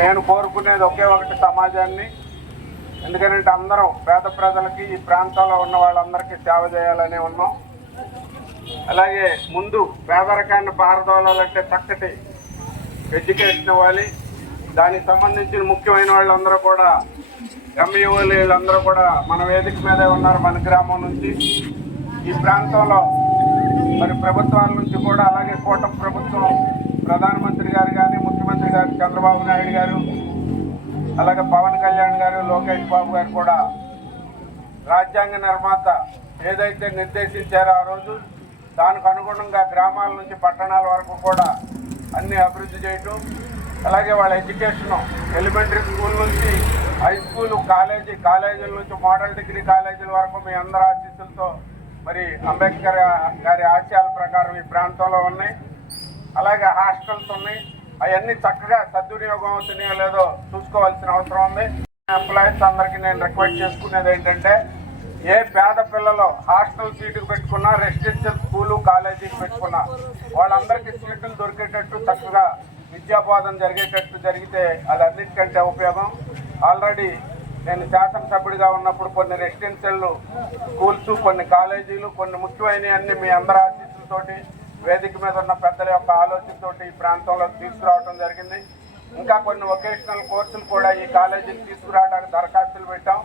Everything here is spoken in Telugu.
నేను కోరుకునేది ఒకే ఒకటి సమాజాన్ని. ఎందుకంటే అందరం పేద ప్రజలకి ఈ ప్రాంతంలో ఉన్న వాళ్ళందరికీ సేవ చేయాలని ఉన్నాం. అలాగే ముందు పేదరికాన్ని పారదోలాలంటే చక్కటి ఎడ్యుకేషన్ ఇవ్వాలి. దానికి సంబంధించిన ముఖ్యమైన వాళ్ళందరూ కూడా ఎంఈఓలు వీళ్ళందరూ కూడా మన వేదిక మీదే ఉన్నారు. మన గ్రామం నుంచి ఈ ప్రాంతంలో మరి ప్రభుత్వాల నుంచి కూడా, అలాగే కూటమి ప్రభుత్వం ప్రధానమంత్రి గారు కానీ, ముఖ్యమంత్రి గారు చంద్రబాబు నాయుడు గారు, అలాగే పవన్ కళ్యాణ్ గారు, లోకేష్ బాబు గారు కూడా రాజ్యాంగ నిర్మాత ఏదైతే నిర్దేశించారో ఆ రోజు దానికి అనుగుణంగా గ్రామాల నుంచి పట్టణాల వరకు కూడా అన్ని అభివృద్ధి చేయటం, అలాగే వాళ్ళ ఎడ్యుకేషను ఎలిమెంటరీ స్కూల్ నుంచి హై స్కూలు, కాలేజీల నుంచి మోడల్ డిగ్రీ కాలేజీల వరకు మీ అందరి ఆశీస్సులతో మరి అంబేద్కర్ గారి ఆశయాల ప్రకారం ఈ ప్రాంతంలో ఉన్నాయి. అలాగే హాస్టల్స్ ఉన్నాయి. అవన్నీ చక్కగా సద్వినియోగం అవుతున్నాయో లేదో చూసుకోవాల్సిన అవసరం ఉంది. ఎంప్లాయీస్ అందరికీ నేను రిక్వెస్ట్ చేసుకునేది ఏంటంటే, ఏ పేద పిల్లలు హాస్టల్ సీటుకు పెట్టుకున్నా, రెసిడెన్షియల్ స్కూలు కాలేజీకి పెట్టుకున్నా వాళ్ళందరికీ సీట్లు దొరికేటట్టు చక్కగా విద్యాబోధన జరిగేటట్టు జరిగితే అది అన్నిటికంటే ఉపయోగం. ఆల్రెడీ నేను శాసనసభ్యుడిగా ఉన్నప్పుడు కొన్ని రెసిడెన్షియల్ స్కూల్స్, కొన్ని కాలేజీలు, కొన్ని ముఖ్యమైనవి అన్ని మీ అందరి ఆశీస్సులతోటి, వేదిక మీద ఉన్న పెద్దల యొక్క ఆలోచనతోటి ఈ ప్రాంతంలో తీసుకురావడం జరిగింది. ఇంకా కొన్ని వొకేషనల్ కోర్సులు కూడా ఈ కాలేజీకి తీసుకురావడానికి దరఖాస్తులు పెట్టాం.